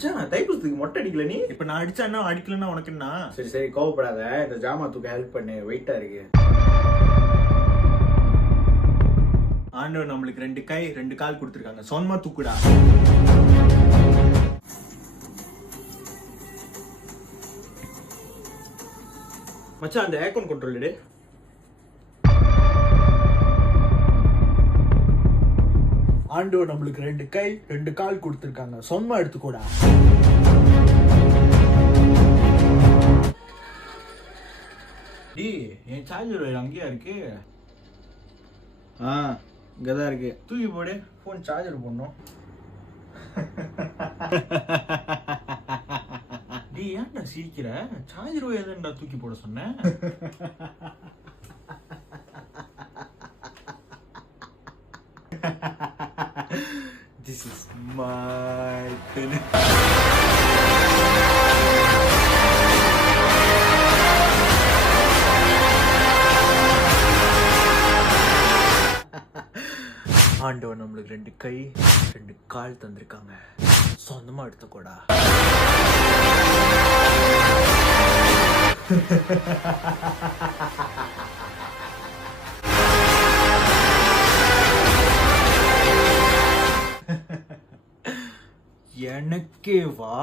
மச்சான் தைப்பூசத்துக்கு மொட்டை அடிக்கல நீ? இப்ப நான் அடிச்சா என்ன, அடிக்கலன்னா உனக்கு என்ன? சரி சரி கோவப்படாத, இந்த ஜாமா தூக்க ஹெல்ப் பண்ணு, வெயிட்டா இருக்கு. ஆண்டவர் நம்மளுக்கு 2 கை 2 கால் கொடுத்துருக்காங்க, சொந்தமா தூக்குடா. மச்சான் அந்த ஏர்கான் கண்ட்ரோல் எடு. ஆண்டவர் நம்மளுக்கு 2 கை 2 கால் கொடுத்துருக்காங்க, சொந்தமா எடுத்துக்கூடா. டி என் சார்ஜர் வயர் அங்கேயா இருக்கு? இங்கதான் இருக்கு. தூக்கி போடு, போன் சார்ஜர் போடணும். டி ஏன்டா சிரிக்கிற? சார்ஜர் வயர் தான்டா தூக்கி போட சொன்னேன். This is my turn. ஆண்டவர் நம்மளுக்கு 2 கை 2 கால் தந்திருக்காங்க, சொந்தமா எடுத்துக்கூடா. எனக்கே வா.